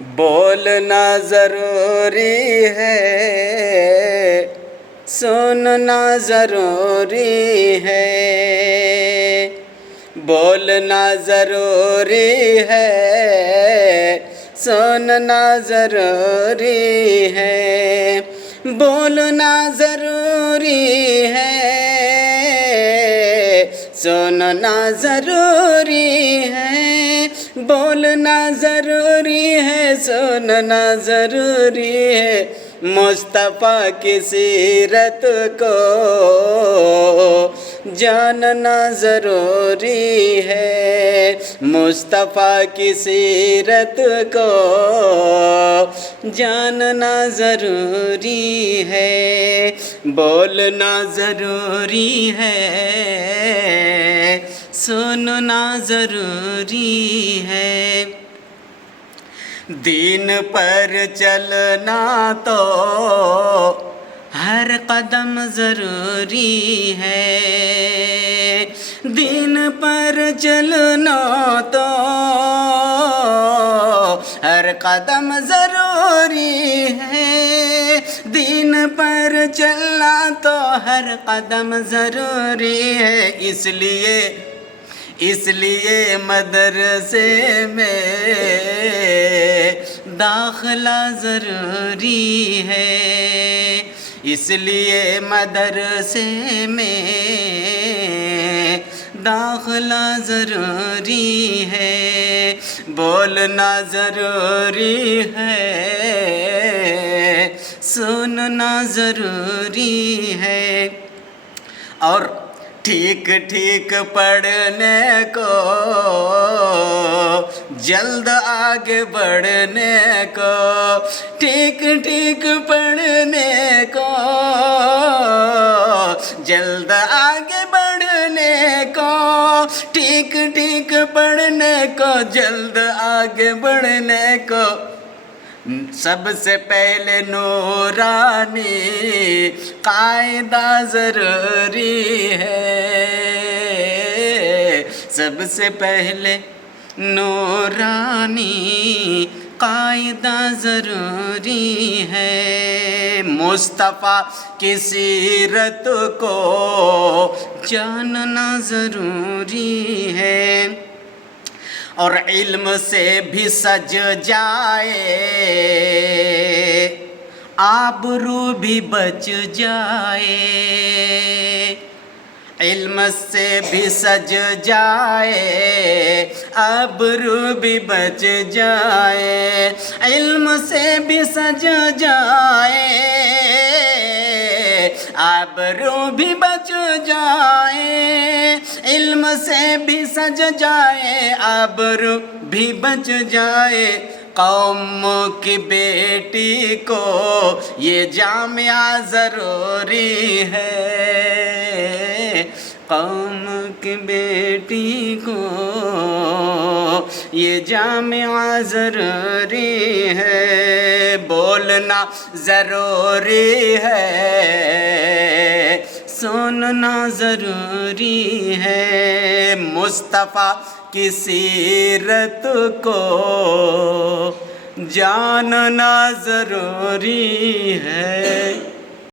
بولنا ضروری ہے، سننا ضروری ہے، بولنا ضروری ہے، سننا ضروری ہے، بولنا ضروری ہے، سننا ضروری ہے، بولنا ضروری ہے، سننا ضروری ہے، مصطفیٰ کی سیرت کو جاننا ضروری ہے، مصطفیٰ کی سیرت کو جاننا ضروری ہے، بولنا ضروری ہے، سننا ضروری ہے، دین پر چلنا تو ہر قدم ضروری ہے، دین پر چلنا تو ہر قدم ضروری ہے، دین پر چلنا تو ہر قدم ضروری ہے، اس لیے مدرسے میں داخلہ ضروری ہے، اس لیے مدرسے میں داخلہ ضروری ہے، بولنا ضروری ہے، سننا ضروری ہے، اور ٹھیک ٹھیک پڑھنے کو، جلد آگے بڑھنے کو، ٹھیک ٹھیک پڑھنے کو، جلد آگے بڑھنے کو، ٹھیک ٹھیک پڑھنے کو، جلد آگے بڑھنے کو، سب سے پہلے نورانی قاعدہ ضروری ہے، سب سے پہلے نورانی قاعدہ ضروری ہے، مصطفیٰ کی سیرت کو جاننا ضروری ہے، اور علم سے بھی سج جائے، آبرو بھی بچ جائے، علم سے بھی سج جائے، آبرو بھی بچ جائے، علم سے بھی سج جائے، آبرو بھی بچ جائے، علم سے بھی سج جائے، آبرو بھی بچ جائے، قوم کی بیٹی کو یہ جامعہ ضروری ہے، قوم کی بیٹی کو یہ جامعہ ضروری ہے، بولنا ضروری ہے، سننا ضروری ہے، مصطفیٰ کی سیرت کو جاننا ضروری ہے۔